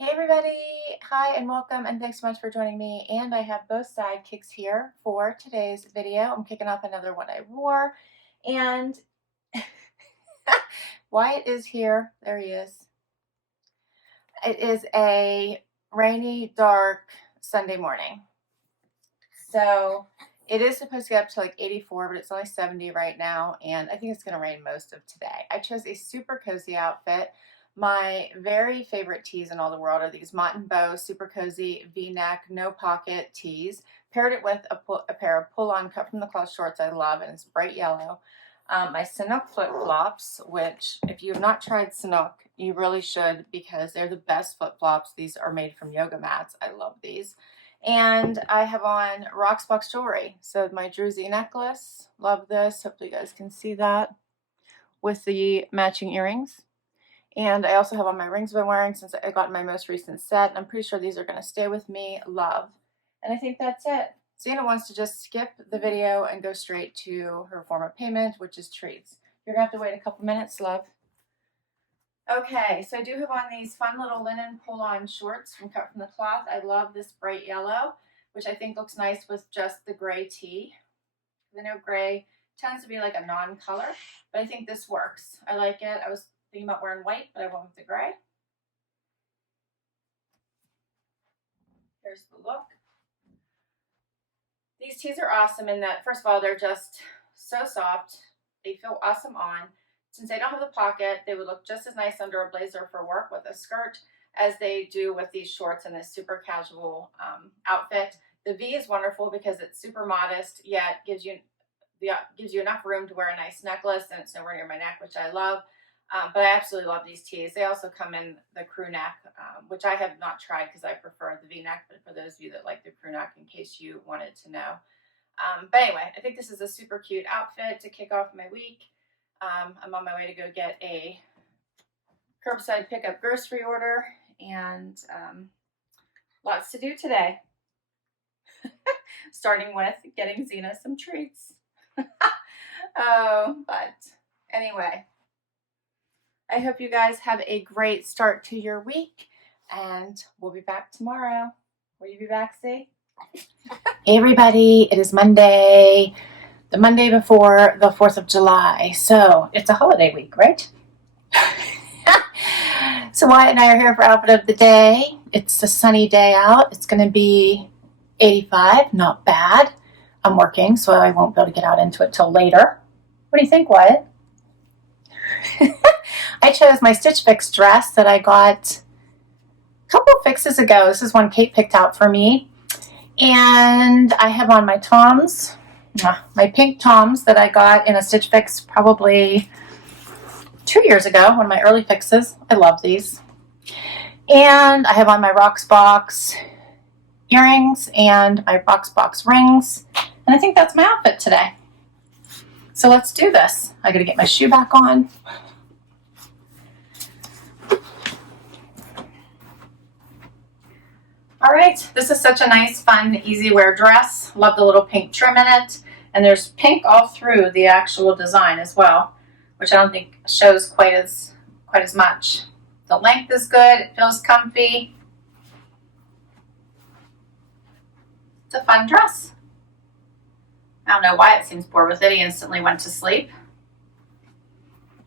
Hey everybody! Hi and welcome and thanks so much for joining me. And I have both sidekicks here for today's video. I'm kicking off another one I wore. And Wyatt is here. There he is. It is a rainy, dark Sunday morning. So it is supposed to get up to like 84, but it's only 70 right now. And I think it's going to rain most of today. I chose a super cozy outfit. My very favorite tees in all the world are these Mott & Bow super cozy V-neck, no pocket tees. Paired it with a pair of pull-on cut from the cloth shorts I love, and it's bright yellow. My Sanuk flip-flops, which if you have not tried Sanuk, you really should because they're the best flip-flops. These are made from yoga mats. I love these. And I have on Rocksbox jewelry. So my Druzy necklace, love this. Hopefully you guys can see that with the matching earrings. And I also have on my rings I've been wearing since I got my most recent set. And I'm pretty sure these are going to stay with me. Love. And I think that's it. Zena wants to just skip the video and go straight to her form of payment, which is treats. You're going to have to wait a couple minutes, love. Okay, so I do have on these fun little linen pull-on shorts from Cut from the Cloth. I love this bright yellow, which I think looks nice with just the gray tee. I know gray tends to be like a non-color, but I think this works. I like it. I was thinking about wearing white, but I went with the gray. Here's the look. These tees are awesome in that, first of all, they're just so soft. They feel awesome on. Since they don't have the pocket, they would look just as nice under a blazer for work with a skirt as they do with these shorts and this super casual outfit. The V is wonderful because it's super modest, yet gives you enough room to wear a nice necklace, and it's nowhere near my neck, which I love. But I absolutely love these tees. They also come in the crew neck, which I have not tried because I prefer the V-neck, but for those of you that like the crew neck, in case you wanted to know. But anyway, I think this is a super cute outfit to kick off my week. I'm on my way to go get a curbside pickup grocery order, and lots to do today. Starting with getting Zena some treats. But anyway, I hope you guys have a great start to your week, and we'll be back tomorrow. Will you be back, Z? Hey everybody, it is Monday, the Monday before the 4th of July. So it's a holiday week, right? So Wyatt and I are here for outfit of the day. It's a sunny day out. It's going to be 85, not bad. I'm working, so I won't be able to get out into it till later. What do you think, Wyatt? I chose my Stitch Fix dress that I got a couple of fixes ago. This is one Kate picked out for me. And I have on my Toms, my pink Toms that I got in a Stitch Fix probably 2 years ago, one of my early fixes. I love these. And I have on my Rocksbox earrings and my Rocksbox rings. And I think that's my outfit today. So let's do this. I gotta get my shoe back on. All right, this is such a nice, fun, easy wear dress. Love the little pink trim in it. And there's pink all through the actual design as well, which I don't think shows quite as much. The length is good, it feels comfy. It's a fun dress. I don't know why it seems bored with it. He instantly went to sleep.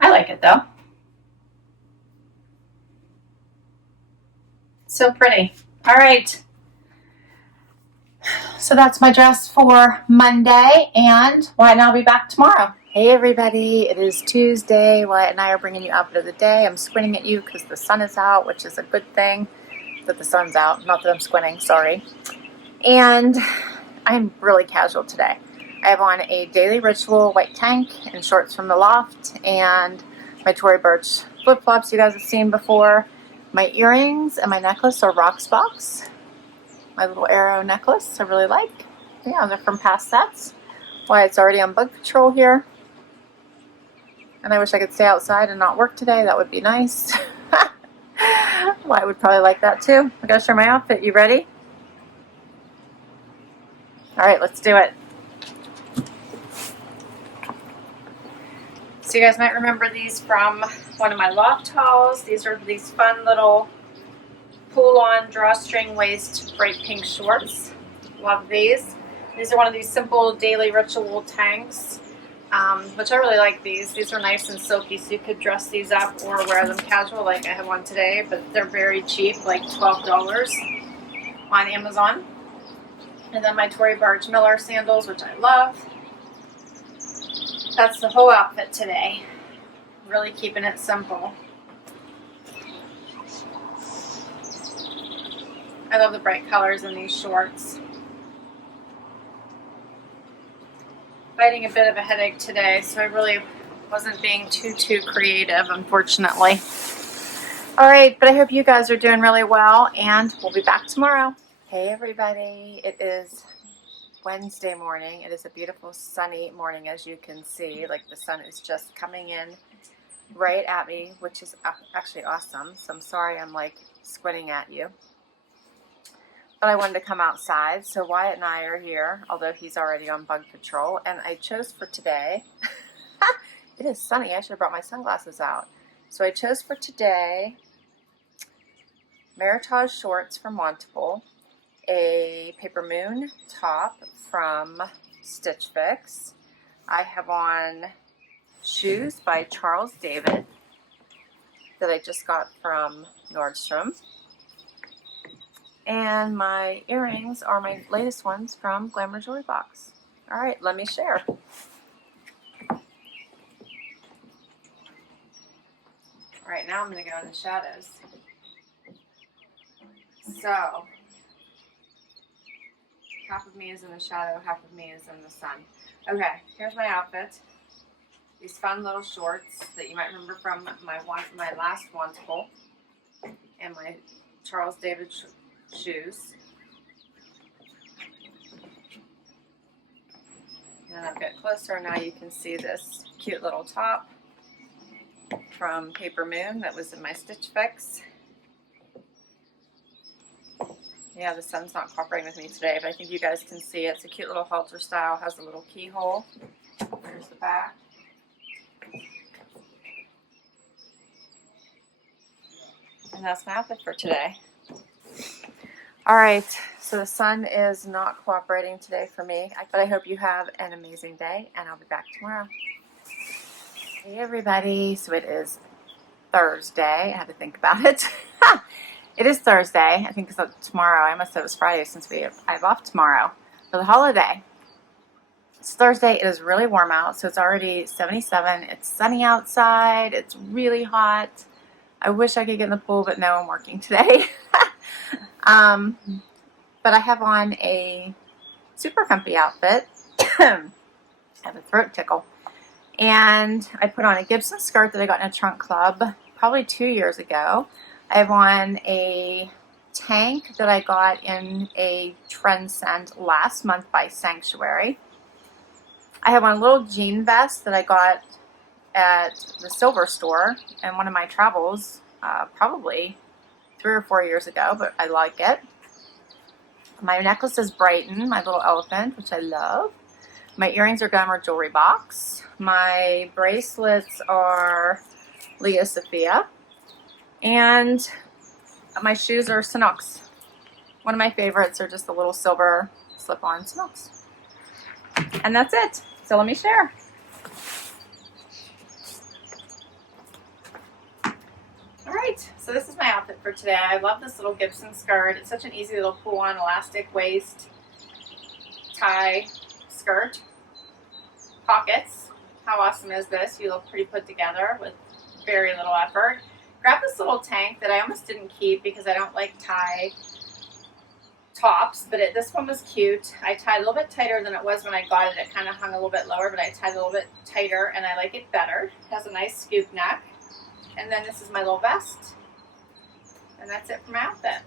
I like it though. So pretty. All right. So that's my dress for Monday, and Wyatt and I'll be back tomorrow. Hey everybody, it is Tuesday. Wyatt and I are bringing you outfit of the day. I'm squinting at you because the sun is out, which is a good thing that the sun's out. Not that I'm squinting, sorry. And I'm really casual today. I have on a Daily Ritual white tank and shorts from the Loft, and my Tory Burch flip-flops you guys have seen before. My earrings and my necklace are Rocksbox. My little arrow necklace I really like. Yeah, they're from past sets. Wyatt's already on bug patrol here. And I wish I could stay outside and not work today. That would be nice. Wyatt would probably like that too. I gotta show my outfit. You ready? All right, let's do it. So you guys might remember these from one of my Loft hauls. These are these fun little pull-on drawstring waist bright pink shorts. Love these. These are one of these simple daily ritual tanks, which I really like these. These are nice and silky, so you could dress these up or wear them casual like I have one today, but they're very cheap, like $12 on Amazon. And then my Tory Burch Miller sandals, which I love. That's the whole outfit today. Really keeping it simple. I love the bright colors in these shorts. Fighting a bit of a headache today, so I really wasn't being too creative, unfortunately. All right, but I hope you guys are doing really well, and we'll be back tomorrow. Hey everybody, it is Wednesday morning. It is a beautiful sunny morning, as you can see. Like, the sun is just coming in right at me, which is actually awesome. So I'm sorry I'm like squinting at you, but I wanted to come outside. So Wyatt and I are here, although he's already on bug patrol, and I chose for today it is sunny. I should have brought my sunglasses out. So I chose for today Meritage shorts from Montable, a Paper Moon top from Stitch Fix. I have on shoes by Charles David that I just got from Nordstrom. And my earrings are my latest ones from Glamour Jewelry Box. All right, let me share. All right, now I'm going to go in the shadows. So, half of me is in the shadow, half of me is in the sun. Okay, here's my outfit. These fun little shorts that you might remember from my last Wantable, and my Charles David shoes. And I'll get closer. Now you can see this cute little top from Paper Moon that was in my Stitch Fix. Yeah, the sun's not cooperating with me today, but I think you guys can see it. It's a cute little halter style, has a little keyhole. There's the back. And that's my outfit for today. All right, so the sun is not cooperating today for me, but I hope you have an amazing day, and I'll be back tomorrow. Hey everybody, so it is Thursday. I had to think about it. It is Thursday. I think it's tomorrow. I must have it was Friday since I have off tomorrow for the holiday. It's Thursday. It is really warm out, so it's already 77. It's sunny outside. It's really hot. I wish I could get in the pool, but no, I'm working today. But I have on a super comfy outfit. I have a throat tickle. And I put on a Gibson skirt that I got in a trunk club probably 2 years ago. I have on a tank that I got in a Trendsend last month by Sanctuary. I have on a little jean vest that I got at the Silver store in one of my travels, probably 3 or 4 years ago, but I like it. My necklace is Brighton, my little elephant, which I love. My earrings are Glamour Jewelry Box. My bracelets are Lea Sophia. And my shoes are Sanooks. One of my favorites are just the little silver slip-on Sanooks. And that's it. So let me share. All right, so this is my outfit for today. I love this little Gibson skirt. It's such an easy little pull-on elastic waist tie skirt. Pockets. How awesome is this? You look pretty put together with very little effort. Grab this little tank that I almost didn't keep because I don't like tie tops, but this one was cute. I tied a little bit tighter than it was when I got it. It kind of hung a little bit lower, but I tied a little bit tighter and I like it better. It has a nice scoop neck. And then this is my little vest. And that's it for my outfit.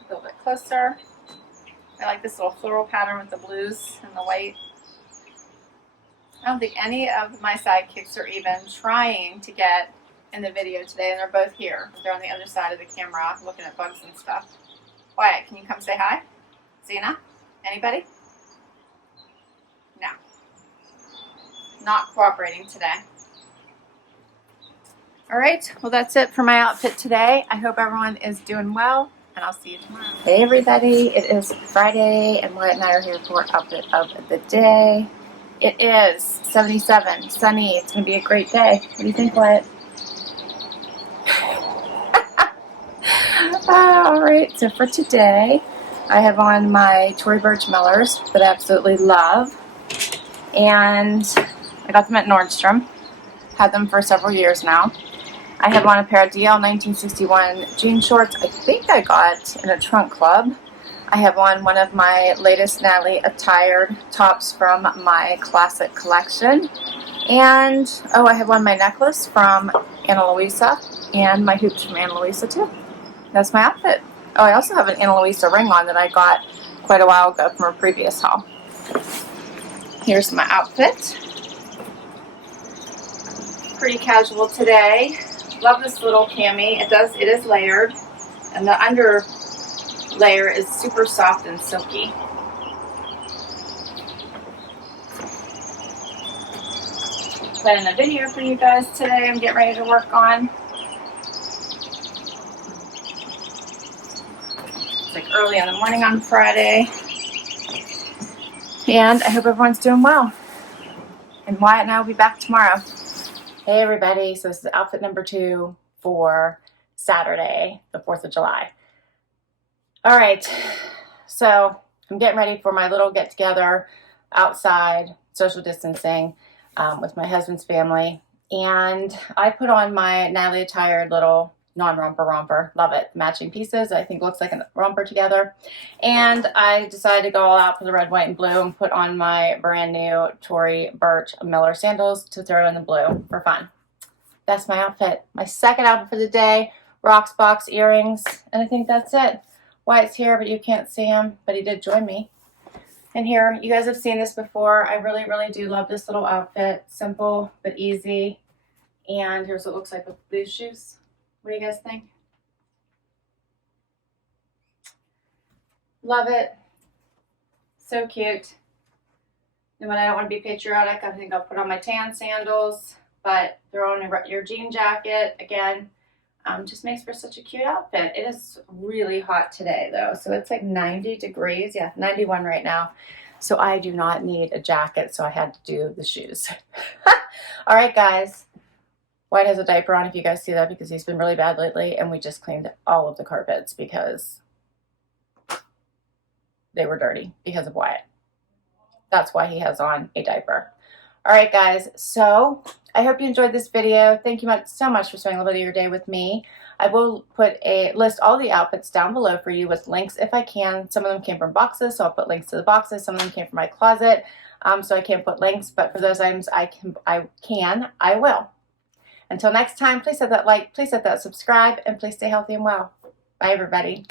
A little bit closer. I like this little floral pattern with the blues and the white. I don't think any of my sidekicks are even trying to get in the video today, and they're both here. They're on the other side of the camera looking at bugs and stuff. Wyatt, can you come say hi? Zena? Anybody? No. not cooperating today. All right, well, that's it for my outfit today. I hope everyone is doing well, and I'll see you tomorrow. Hey, everybody. It is Friday, and Wyatt and I are here for outfit of the day. It is 77, sunny. It's going to be a great day. What do you think, Wyatt? All right, so for today, I have on my Tory Burch Millers that I absolutely love. And I got them at Nordstrom. Had them for several years now. I have on a pair of DL 1961 jean shorts. I think I got in a trunk club. I have on one of my latest Natalie attired tops from my classic collection. And, oh, I have on my necklace from Ana Luisa and my hoops from Ana Luisa too. That's my outfit. Oh, I also have an Ana Luisa ring on that I got quite a while ago from a previous haul. Here's my outfit. Pretty casual today. Love this little cami. It is layered, and the under layer is super soft and silky. Planning a video for you guys today. I'm getting ready to work on. It's like early in the morning on Friday, and I hope everyone's doing well. And Wyatt and I will be back tomorrow. Hey everybody, so this is outfit number 2 for Saturday, the 4th of July. All right, so I'm getting ready for my little get together outside, social distancing with my husband's family. And I put on my Natalie attired little non-romper romper. Love it. Matching pieces. I think looks like a romper together. And I decided to go all out for the red, white, and blue and put on my brand new Tory Burch Miller sandals to throw in the blue for fun. That's my outfit. My second outfit for the day, Rocks box earrings. And I think that's it. Wyatt's here, but you can't see him, but he did join me. And here, you guys have seen this before. I really, really do love this little outfit. Simple, but easy. And here's what it looks like with blue shoes. What do you guys think? Love it. So cute. And when I don't want to be patriotic, I think I'll put on my tan sandals, but throw on your jean jacket. Again, just makes for such a cute outfit. It is really hot today though. So it's like 90 degrees. Yeah, 91 right now. So I do not need a jacket. So I had to do the shoes. All right, guys. Wyatt has a diaper on if you guys see that because he's been really bad lately, and we just cleaned all of the carpets because they were dirty because of Wyatt. That's why he has on a diaper. All right, guys, so I hope you enjoyed this video. Thank you so much for spending a little bit of your day with me. I will list all the outfits down below for you with links if I can. Some of them came from boxes, so I'll put links to the boxes. Some of them came from my closet, so I can't put links, but for those items I will. Until next time, please hit that like, please hit that subscribe, and please stay healthy and well. Bye, everybody.